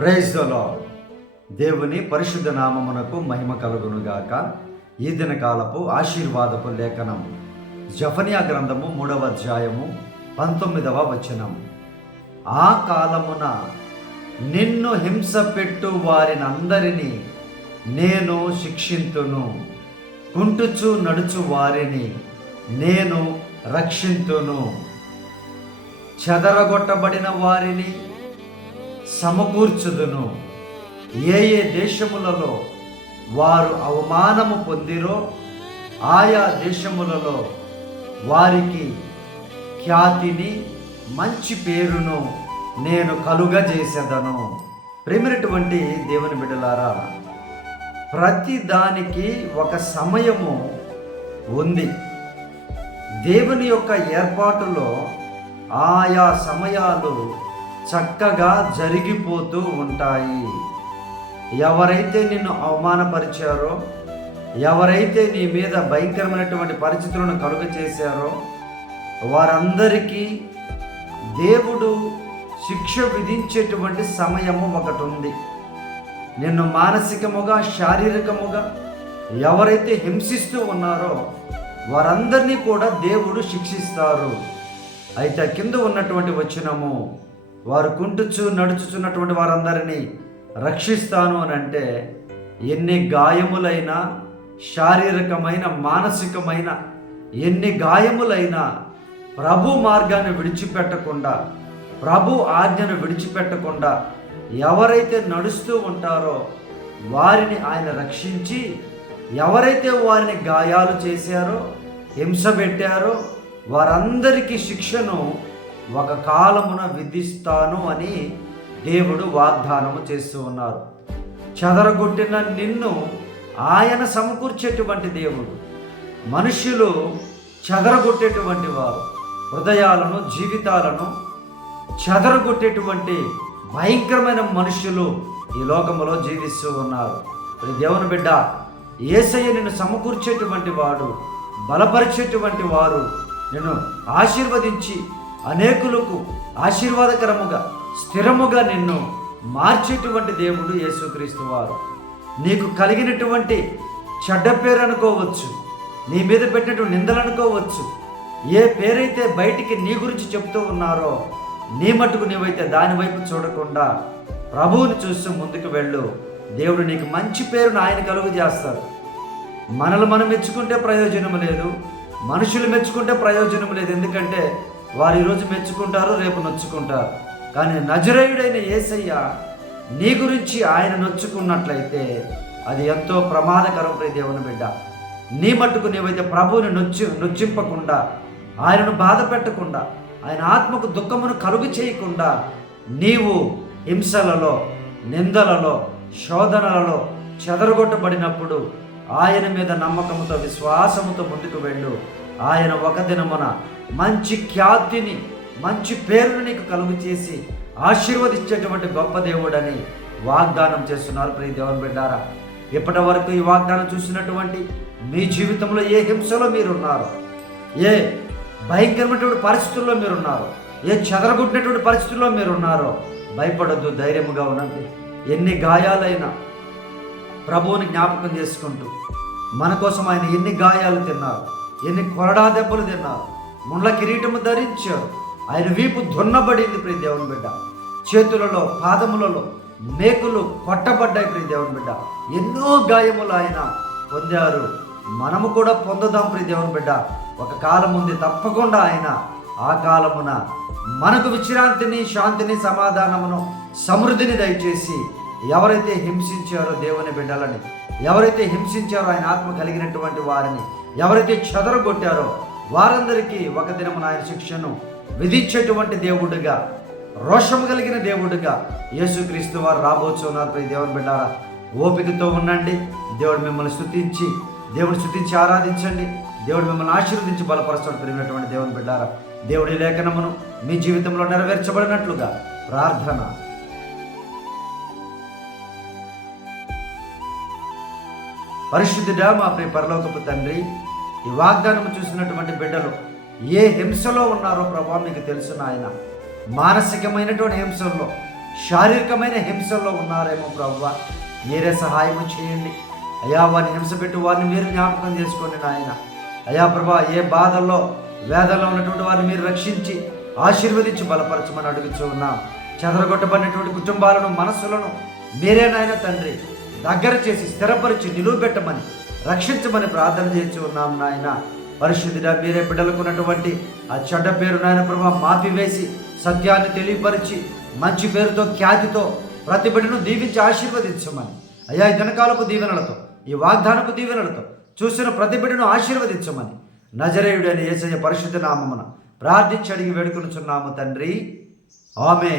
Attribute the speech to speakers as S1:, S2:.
S1: Praise the lord దేవుని పరిశుద్ధ నామమునకు మహిమ కలుగునుగాక. ఈ దిన కాలపు ఆశీర్వాదపు లేఖనం జఫనియా గ్రంథము మూడవ అధ్యాయము పంతొమ్మిదవ వచనం ఆ కాలమున నిన్ను హింస పెట్టు వారినందరినీ నేను శిక్షింతును. కుంటుచు నడుచు వారిని నేను రక్షింతును. చెదరగొట్టబడిన వారిని సమకూర్చుదును. ఏ ఏ దేశములలో వారు అవమానము పొందిరో ఆయా దేశములలో వారికి ఖ్యాతిని మంచి పేరును నేను కలుగజేసేదను. ప్రేమినటువంటి దేవుని బిడ్డలారా ప్రతి దానికి ఒక సమయము ఉంది. దేవుని యొక్క ఏర్పాటులో ఆయా సమయాలు చక్కగా జరిగిపోతూ ఉంటాయి. ఎవరైతే నిన్ను అవమానపరిచారో ఎవరైతే నీ మీద భయంకరమైనటువంటి పరిస్థితులను కలుగ చేశారో వారందరికీ దేవుడు శిక్ష విధించేటువంటి సమయము ఒకటి ఉంది నిన్ను మానసికముగా శారీరకముగా ఎవరైతే హింసిస్తూ ఉన్నారో వారందరినీ కూడా దేవుడు శిక్షిస్తారు. అయితే కింద ఉన్నటువంటి వచనము వారు కుంటుచు నడుచుచున్నటువంటి వారందరినీ రక్షిస్తాను అని అంటే ఎన్ని గాయములైనా శారీరకమైన మానసికమైన ఎన్ని గాయములైనా ప్రభు మార్గాన్ని విడిచిపెట్టకుండా ప్రభు ఆజ్ఞను విడిచిపెట్టకుండా ఎవరైతే నడుస్తూ ఉంటారో వారిని ఆయన రక్షించి ఎవరైతే వారిని గాయాలు చేశారో హింస పెట్టారో వారందరికీ శిక్షను ఒక కాలమున విధిస్తాను అని దేవుడు వాగ్దానము చేస్తూ ఉన్నారు. చెదరగొట్టిన నిన్ను ఆయన సమకూర్చేటువంటి దేవుడు. మనుషులు చెదరగొట్టేటువంటి వారు. హృదయాలను జీవితాలను చెదరగొట్టేటువంటి భయంకరమైన మనుషులు ఈ లోకములో జీవిస్తూ ఉన్నారు. దేవుని బిడ్డ ఏసయ్య నిన్ను సమకూర్చేటువంటి వాడు బలపరిచేటువంటి వారు నిన్ను ఆశీర్వదించి అనేకులకు ఆశీర్వాదకరముగా స్థిరముగా నిన్ను మార్చేటువంటి దేవుడు యేసుక్రీస్తు వారు. నీకు కలిగినటువంటి చెడ్డ పేరు అనుకోవచ్చు నీ మీద పెట్టినటువంటి నిందలు అనుకోవచ్చు ఏ పేరైతే బయటికి నీ గురించి చెప్తూ ఉన్నారో నీ మట్టుకు నీవైతే దాని వైపు చూడకుండా ప్రభువుని చూస్తూ ముందుకు వెళ్ళు. దేవుడు నీకు మంచి పేరును ఆయన కలుగు చేస్తాడు. మనల్ని మనం మెచ్చుకుంటే ప్రయోజనం లేదు మనుషులు మెచ్చుకుంటే ప్రయోజనం లేదు. ఎందుకంటే వారు ఈరోజు మెచ్చుకుంటారు రేపు నొచ్చుకుంటారు. కానీ నజరేయుడైన ఏసయ్య నీ గురించి ఆయన నొచ్చుకున్నట్లయితే అది ఎంతో ప్రమాదకరం ప్రియ దేవుని బిడ్డ. నీ మట్టుకు నీవైతే ప్రభువుని నొచ్చి నొచ్చింపకుండా ఆయనను బాధ పెట్టకుండా ఆయన ఆత్మకు దుఃఖమును కలుగు చేయకుండా నీవు హింసలలో నిందలలో శోధనలలో చెదరగొట్టబడినప్పుడు ఆయన మీద నమ్మకముతో విశ్వాసముతో ముందుకు వెళ్ళు. ఆయన ఒక దినమున మంచి ఖ్యాతిని మంచి పేరును నీకు కలుగు చేసి ఆశీర్వదించేటువంటి గొప్ప దేవుడని వాగ్దానం చేస్తున్నారు. ప్రియ దేవుని బిడ్డారా ఇప్పటి వరకు ఈ వాగ్దానం చూసినటువంటి మీ జీవితంలో ఏ హింసలో మీరున్నారు? ఏ భయంకరమైనటువంటి పరిస్థితుల్లో మీరున్నారు? ఏ చెదరగొట్టినటువంటి పరిస్థితుల్లో మీరున్నారో భయపడొద్దు ధైర్యముగా ఉండండి. ఎన్ని గాయాలైనా ప్రభువుని జ్ఞాపకం చేసుకుంటూ మన కోసం ఆయన ఎన్ని గాయాలు తిన్నారు? ఎన్ని కొరడా దెబ్బలు తిన్నారు ముండ్ల కిరీటము ధరించారు ఆయన వీపు దున్నబడింది ప్రియ దేవుని బిడ్డ. చేతులలో పాదములలో మేకులు కొట్టబడ్డాయి ప్రియ దేవుని బిడ్డ. ఎన్నో గాయములు ఆయన పొందారు. మనము కూడా పొందుదాం ప్రియ దేవుని బిడ్డ. ఒక కాలం ఉంది తప్పకుండా ఆయన ఆ కాలమున మనకు విశ్రాంతిని శాంతిని సమాధానమును సమృద్ధిని దయచేసి ఎవరైతే హింసించారో దేవుని బిడ్డలని ఎవరైతే హింసించారో ఆయన ఆత్మ కలిగినటువంటి వారిని ఎవరైతే చెదరగొట్టారో వారందరికీ ఒక దినమున ఆయన శిక్షను విధించేటువంటి దేవుడిగా రోషము కలిగిన దేవుడిగా యేసుక్రీస్తు వారు రాబోచున్నారు ప్రియ దేవుని బిడ్డారా ఓపికతో ఉండండి. దేవుడు మిమ్మల్ని స్థుతించి దేవుడు స్థుతించి ఆరాధించండి. దేవుడు మిమ్మల్ని ఆశీర్వదించి బలపరచడం పెరిగినటువంటి దేవుని బిడ్డారా. దేవుడి లేఖనమును మీ జీవితంలో నెరవేర్చబడినట్లుగా ప్రార్థన పరిశుద్ధుడా మా ప్రియ పరలోకపు తండ్రి ఈ వాగ్దానం చూసినటువంటి బిడ్డలు ఏ హింసలో ఉన్నారో ప్రభా మీకు తెలుసు నాయన. మానసికమైనటువంటి హింసల్లో శారీరకమైన హింసల్లో ఉన్నారేమో ప్రవ్వ మీరే సహాయం చేయండి. అయా వారిని హింస పెట్టి వారిని మీరు జ్ఞాపకం చేసుకోండి నాయన. అయా ప్రభా ఏ బాధల్లో వేదనలో ఉన్నటువంటి వారిని మీరు రక్షించి ఆశీర్వదించి బలపరచమని అడుగుతూ ఉన్నాం. చెదరగొట్టబడినటువంటి కుటుంబాలను మనస్సులను మీరే నాయన తండ్రి దగ్గర చేసి స్థిరపరిచి నిలువబెట్టమని రక్షించమని ప్రార్థన చేసి ఉన్నాం నాయన. పరిశుద్ధిగా మీరే బిడ్డలకు ఉన్నటువంటి ఆ చెడ్డ పేరు నాయన ప్రభా మాపివేసి సత్యాన్ని తెలియపరిచి మంచి పేరుతో ఖ్యాతితో ప్రతి బిడ్డను దీవించి ఆశీర్వదించమని. అయ్యా ఈ దినకాలపు దీవెనలతో ఈ వాగ్దానపు దీవెనలతో చూసిన ప్రతి బిడ్డను ఆశీర్వదించమని. నజరేయుడని ఏసయ్య పరిశుద్ధ నామమున ప్రార్థించి అడిగి వేడుకొనుచున్నాము తండ్రి. ఆమె